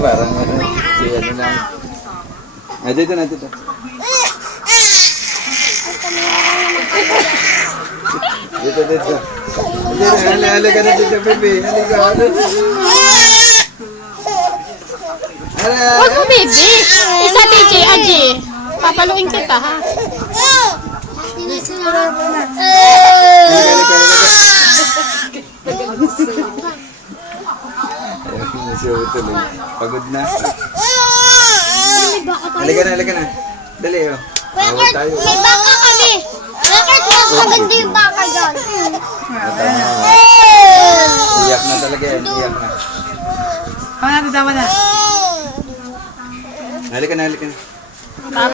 Parang si ano lang. Ah, dito na, dito. Dito, dito. Halika na dito, baby. Halika. Huwag mo, baby. Isa, DJ, Aji. Papaluin kita, ha? Pagod na. Halika na. Dali, oh. Awal tayo. May baka kami. Bakit mas maganda yung baka dyan? Iyak na talaga yan. Iyak na. Tama na. Halika na.